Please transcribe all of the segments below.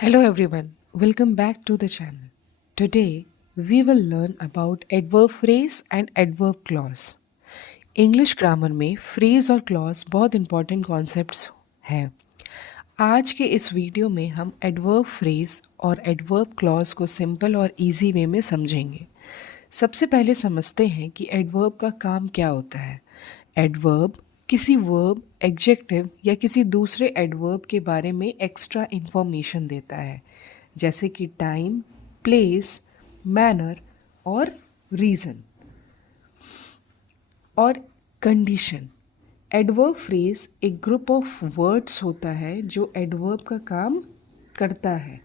Hello everyone, welcome back to the channel. Today we will learn about adverb phrase and adverb clause. English grammar में phrase और clause बहुत important concepts हैं. आज के इस video में हम एडवर्ब फ्रेज और एडवर्ब क्लॉज को सिंपल और इजी वे में समझेंगे. सबसे पहले समझते हैं कि एडवर्ब का काम क्या होता है. एडवर्ब किसी वर्ब, एडजेक्टिव या किसी दूसरे एडवर्ब के बारे में एक्स्ट्रा इंफॉर्मेशन देता है, जैसे कि टाइम, प्लेस, मैनर और रीज़न और कंडीशन. एडवर्ब फ्रेज एक ग्रुप ऑफ वर्ड्स होता है जो एडवर्ब का काम करता है,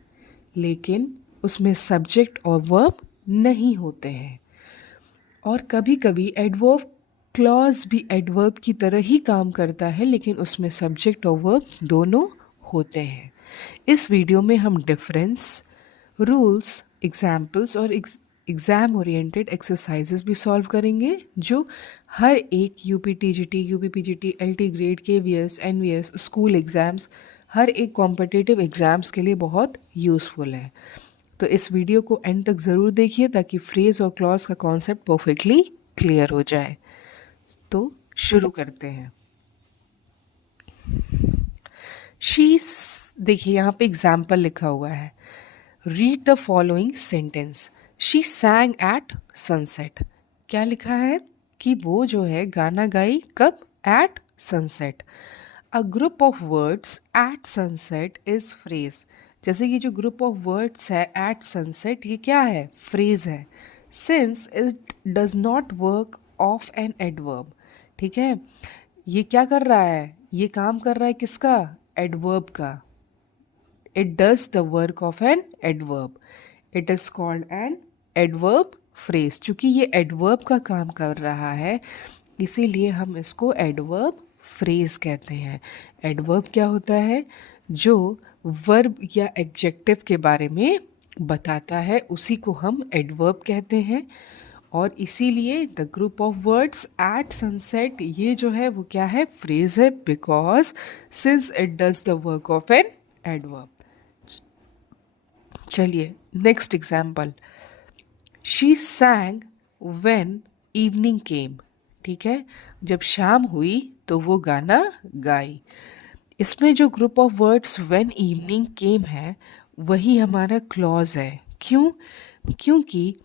लेकिन उसमें सब्जेक्ट और वर्ब नहीं होते हैं. और कभी कभी एडवर्ब क्लॉज भी एडवर्ब की तरह ही काम करता है, लेकिन उसमें सब्जेक्ट और वर्ब दोनों होते हैं. इस वीडियो में हम डिफरेंस, रूल्स, एग्जाम्पल्स और एग्ज़ाम ओरिएंटेड एक्सरसाइजेस भी सॉल्व करेंगे, जो हर एक UPTGT, UPPGT, LT grade, KVS, NVS, school exams, हर एक कॉम्पिटिटिव एग्ज़ाम्स के लिए बहुत यूज़फुल है. तो इस वीडियो को एंड तक ज़रूर देखिए ताकि फ्रेज और क्लॉज का कॉन्सेप्ट परफेक्टली क्लियर हो जाए. तो शुरू करते हैं. शी, देखिए यहाँ पे एग्जाम्पल लिखा हुआ है. Read the following sentence. She sang at sunset. क्या लिखा है कि वो जो है गाना गाई कब? At sunset. A group of words at sunset is phrase. जैसे कि जो ग्रुप ऑफ वर्ड्स है एट सनसेट, ये क्या है? फ्रेज है. Since it does not work of an adverb. ठीक है, ये क्या कर रहा है? ये काम कर रहा है किसका? एडवर्ब का. It does the work of an adverb. It is called an adverb phrase. चूँकि ये adverb का काम कर रहा है, इसीलिए हम इसको adverb phrase कहते हैं. adverb क्या होता है? जो verb या adjective के बारे में बताता है, उसी को हम adverb कहते हैं. और इसीलिए the group of words at sunset, ये जो है वो क्या है? फ्रेज है, because since it does the work of an adverb. चलिए next example. She sang when evening came. ठीक है, जब शाम हुई तो वो गाना गाई. इसमें जो group of words when evening came है, वही हमारा क्लॉज है. क्यों? क्योंकि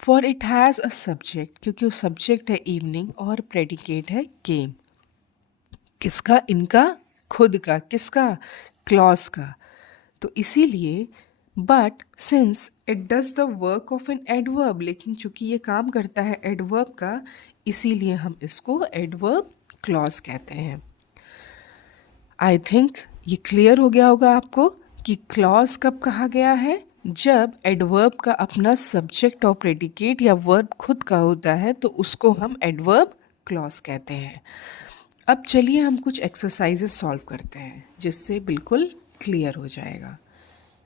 for it has a subject, क्योंकि वो सब्जेक्ट है इवनिंग और प्रेडिकेट है केम. किसका? इनका खुद का. किसका? क्लॉज का. तो इसीलिए but since it does the work of an adverb, लेकिन चूंकि ये काम करता है एडवर्ब का, इसीलिए हम इसको एडवर्ब क्लॉज कहते हैं. आई थिंक ये क्लियर हो गया होगा आपको कि क्लॉज कब कहा गया है? जब एडवर्ब का अपना सब्जेक्ट और प्रेडिकेट या वर्ब खुद का होता है, तो उसको हम एडवर्ब क्लॉज कहते हैं. अब चलिए हम कुछ एक्सरसाइजेस सॉल्व करते हैं, जिससे बिल्कुल क्लियर हो जाएगा.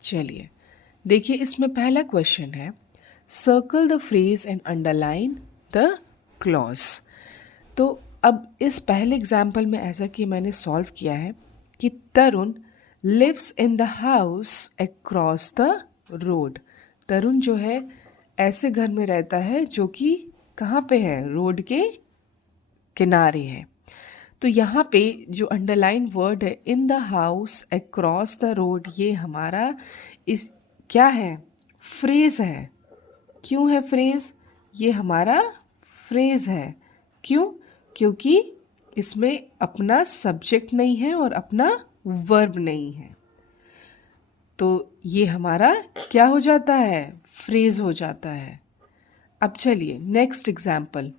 चलिए देखिए, इसमें पहला क्वेश्चन है, circle the phrase and underline the clause. तो अब इस पहले एग्जाम्पल में ऐसा कि मैंने सॉल्व किया है कि Tarun lives in the house across the road. Tarun जो है ऐसे घर में रहता है जो कि कहाँ पे है? रोड के किनारे है. तो यहाँ पे जो अंडरलाइन वर्ड है, इन the house across the road, ये हमारा इस क्या है? फ्रेज है. क्यों है फ्रेज? ये हमारा फ्रेज है. क्यों? क्योंकि इसमें अपना सब्जेक्ट नहीं है और अपना वर्ब नहीं है, तो ये हमारा क्या हो जाता है? फ्रेज हो जाता है. अब चलिए next example.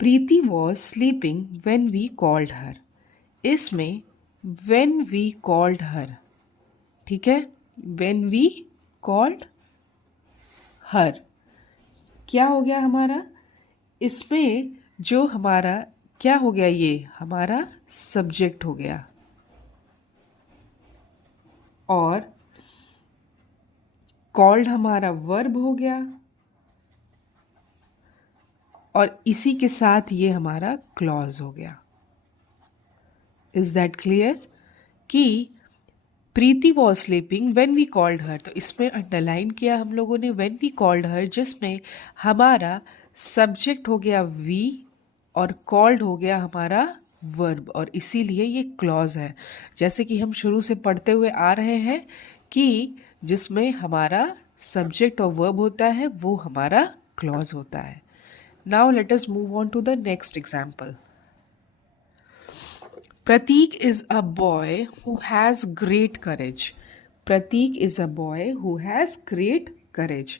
Preeti was sleeping when we called her. इसमें वेन वी कॉल्ड हर, ठीक है, वेन वी कॉल्ड हर क्या हो गया हमारा? इसमें जो हमारा क्या हो गया? ये हमारा सब्जेक्ट हो गया और कॉल्ड हमारा वर्ब हो गया, और इसी के साथ ये हमारा क्लॉज हो गया. Is that clear? कि Preeti was sleeping when we called her, तो इसमें अंडरलाइन किया हम लोगों ने वेन वी कॉल्ड हर, जिसमें हमारा सब्जेक्ट हो गया वी और कॉल्ड हो गया हमारा वर्ब, और इसीलिए ये क्लॉज है। जैसे कि हम शुरू से पढ़ते हुए आ रहे हैं कि जिसमें हमारा सब्जेक्ट और वर्ब होता है वो हमारा क्लॉज होता है। Now let us move on to the next example. Pratik is a boy who has great courage. Pratik is a boy who has great courage.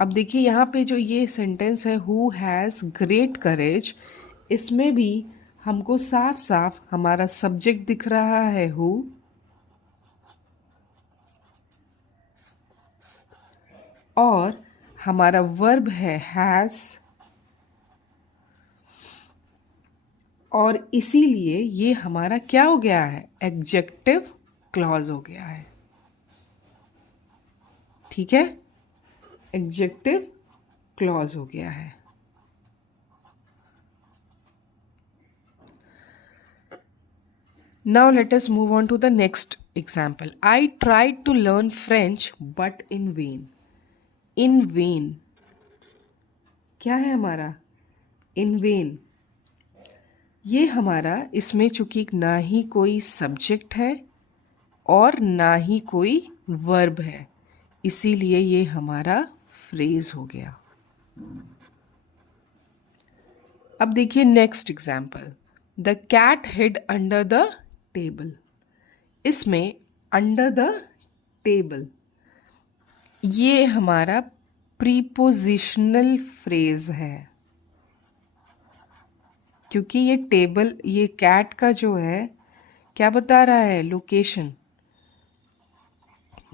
अब देखिए यहाँ पे जो ये सेंटेंस है who has great courage, इसमें भी हमको साफ साफ हमारा सब्जेक्ट दिख रहा है who, और हमारा वर्ब है has, और इसीलिए ये हमारा क्या हो गया है, एडजेक्टिव क्लॉज हो गया है। ठीक है, एडजेक्टिव क्लॉज हो गया है। Now let us move on to the next example. I tried to learn French but in vain. In vain क्या है हमारा, इन वेन। ये हमारा इसमें चूंकि ना ही कोई सब्जेक्ट है और ना ही कोई वर्ब है, इसीलिए ये हमारा फ्रेज हो गया। अब देखिए next example. The cat hid under the table. इसमें अंडर द टेबल ये हमारा प्रीपोजिशनल फ्रेज है, क्योंकि ये टेबल, ये कैट का जो है क्या बता रहा है, location.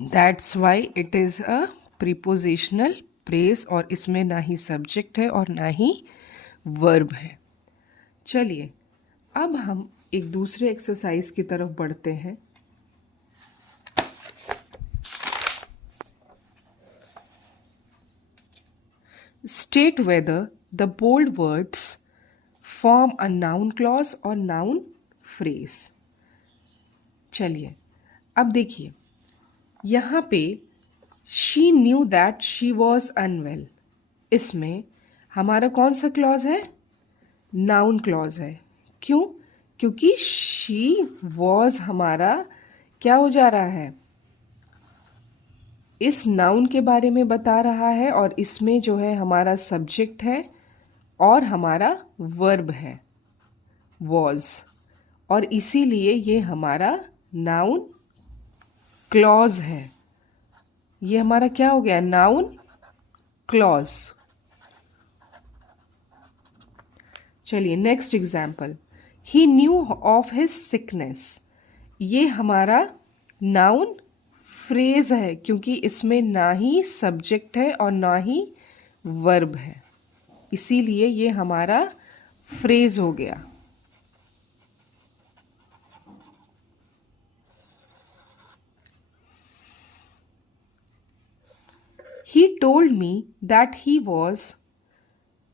That's why it is a prepositional phrase, और इसमें ना ही सब्जेक्ट है और ना ही वर्ब है। चलिए अब हम एक दूसरे एक्सरसाइज की तरफ बढ़ते हैं। State whether the bold words form a noun clause और नाउन फ्रेज। चलिए अब देखिए यहाँ पे she knew that she was unwell, इसमें हमारा कौन सा क्लॉज है, नाउन क्लॉज है। क्यों, क्योंकि शी वॉज हमारा क्या हो जा रहा है, इस नाउन के बारे में बता रहा है, और इसमें जो है हमारा सब्जेक्ट है और हमारा वर्ब है वॉज, और इसीलिए ये हमारा नाउन क्लॉज है। ये हमारा क्या हो गया, नाउन क्लॉज। चलिए next example. He new of his sickness. ये हमारा नाउन फ्रेज है, क्योंकि इसमें ना ही सब्जेक्ट है और ना ही वर्ब है, इसीलिए ये हमारा फ्रेज हो गया। He told me that he was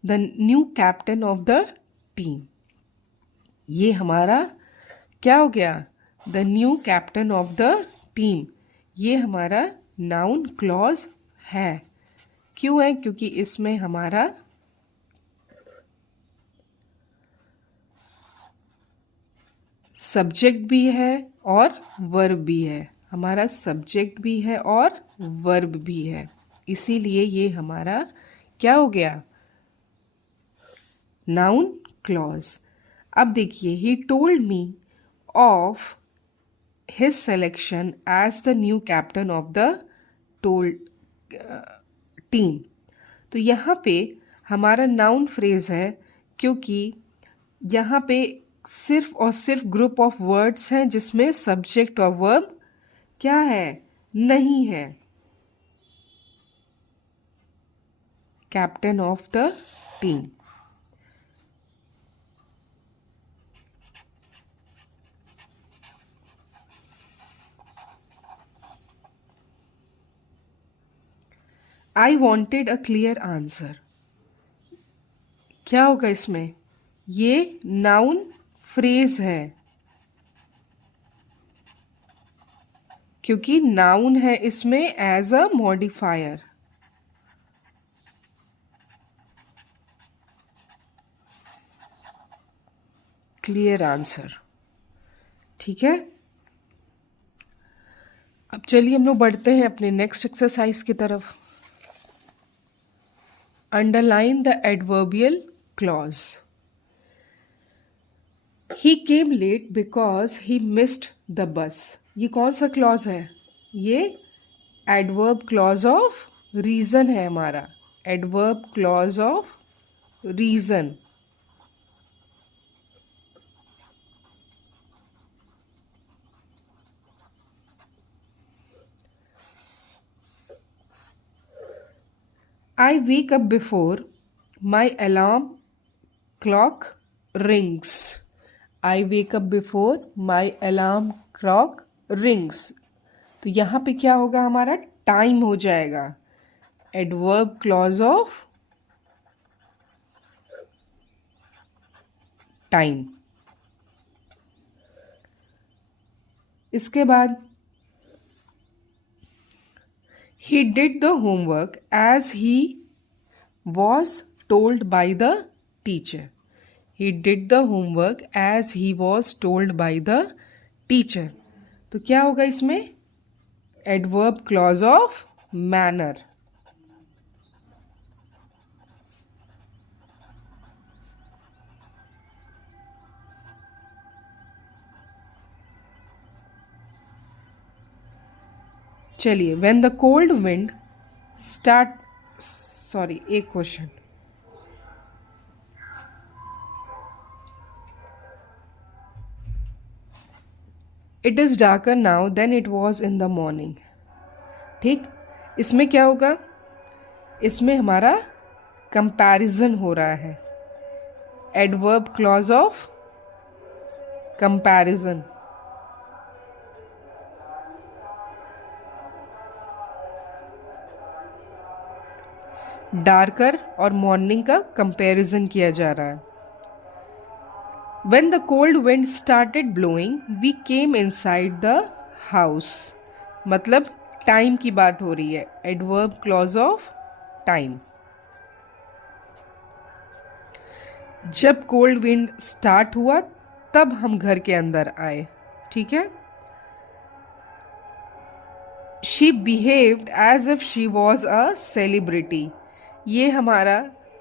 the new captain of the team. ये हमारा क्या हो गया, the new captain of the team। ये हमारा नाउन क्लॉज है। क्यों है, क्योंकि इसमें हमारा सब्जेक्ट भी है और वर्ब भी है, हमारा सब्जेक्ट भी है और वर्ब भी है, इसीलिए ये हमारा क्या हो गया, नाउन क्लॉज। अब देखिए, he told me of his selection as the new captain of the team. तो यहाँ पे हमारा नाउन फ्रेज है, क्योंकि यहाँ पे सिर्फ और सिर्फ ग्रुप ऑफ वर्ड्स हैं जिसमें सब्जेक्ट और वर्ब क्या है, नहीं है। Captain of the team. I wanted a clear answer. क्या होगा इसमें, ये नाउन फ्रेज है, क्योंकि नाउन है इसमें as a modifier. Clear answer. ठीक है, अब चलिए हम लोग बढ़ते हैं अपने नेक्स्ट एक्सरसाइज की तरफ। Underline the adverbial clause. He came late because he missed the bus. ये कौन सा क्लॉज है? ये एडवर्ब क्लॉज ऑफ रीजन है हमारा। Adverb clause of reason. I wake up before my alarm clock rings. I wake up before my alarm clock rings. तो यहाँ पे क्या होगा? हमारा टाइम हो जाएगा। Adverb clause of time. इसके बाद he did the homework as he was told by the teacher. He did the homework as he was told by the teacher. तो क्या होगा इसमें? Adverb clause of manner. चलिए, when the cold wind start, sorry एक question. It is darker now than it was in the morning. ठीक, इसमें क्या होगा? इसमें हमारा कंपैरिजन हो रहा है। Adverb clause of comparison. Darker और मॉर्निंग का कंपैरिजन किया जा रहा है। When the cold wind started blowing, we came inside the house. मतलब टाइम की बात हो रही है। Adverb clause of time. जब कोल्ड विंड स्टार्ट हुआ तब हम घर के अंदर आए। ठीक है। She behaved as if she was a celebrity. ये हमारा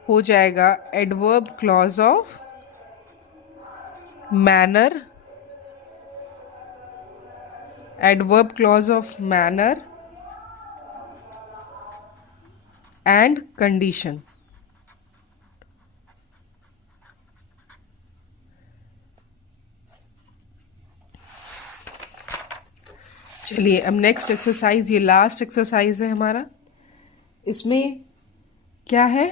हो जाएगा adverb clause of manner. Adverb clause of manner and condition. चलिए, अब नेक्स्ट एक्सरसाइज, ये लास्ट एक्सरसाइज है हमारा। इसमें क्या है?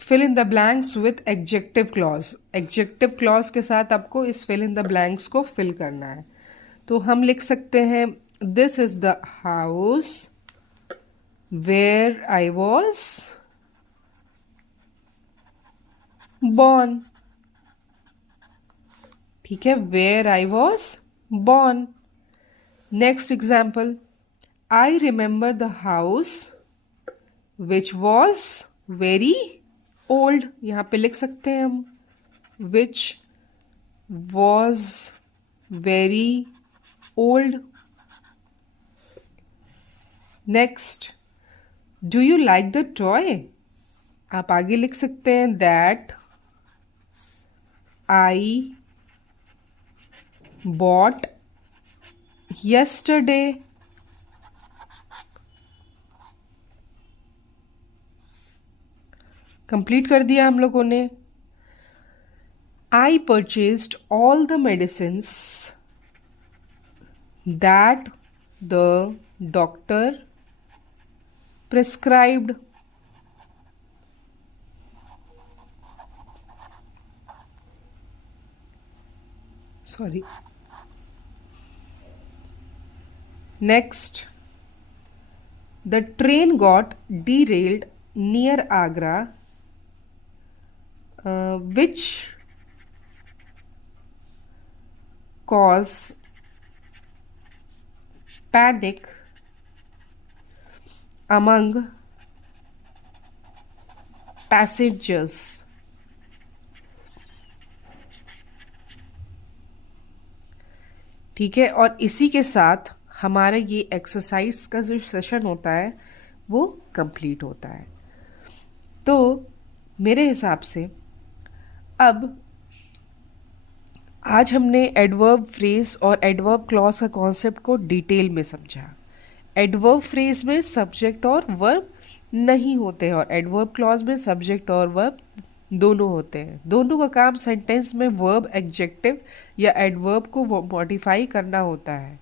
Fill in the blanks with adjective clause. Adjective clause के साथ आपको इस फिल इन द ब्लैंक्स को फिल करना है। तो हम लिख सकते हैं this is the house where I was born. ठीक है, where I was born. Next example, I remember the house which was very old. यहाँ पे लिख सकते हैं हम which was very old. Next, do you like the toy. आप आगे लिख सकते हैं that I bought yesterday. Complete कर दिया हम लोगों ने। I purchased all the medicines that the doctor prescribed. Sorry. Next, the train got derailed near Agra, which caused panic among passengers. ठीक है, और इसी के साथ हमारा ये एक्सरसाइज का जो सेशन होता है वो कंप्लीट होता है। तो मेरे हिसाब से अब आज हमने एडवर्ब फ्रेज और एडवर्ब क्लॉज का कॉन्सेप्ट को डिटेल में समझा। एडवर्ब फ्रेज में सब्जेक्ट और वर्ब नहीं होते हैं और एडवर्ब क्लॉज में सब्जेक्ट और वर्ब दोनों होते हैं। दोनों का काम सेंटेंस में वर्ब एडजेक्टिव या एडवर्ब को मॉडिफाई करना होता है।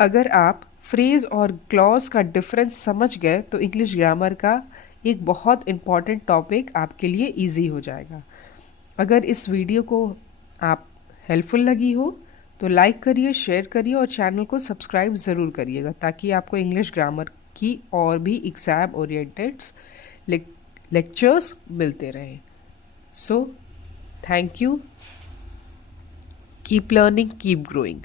अगर आप फ्रेज और क्लॉज का डिफरेंस समझ गए तो इंग्लिश ग्रामर का एक बहुत इम्पॉर्टेंट टॉपिक आपके लिए इजी हो जाएगा। अगर इस वीडियो को आप हेल्पफुल लगी हो तो लाइक करिए, शेयर करिए और चैनल को सब्सक्राइब ज़रूर करिएगा ताकि आपको इंग्लिश ग्रामर की और भी एग्ज़ाम ओरिएंटेड लेक्चर्स मिलते रहें। So thank you, keep learning, keep growing.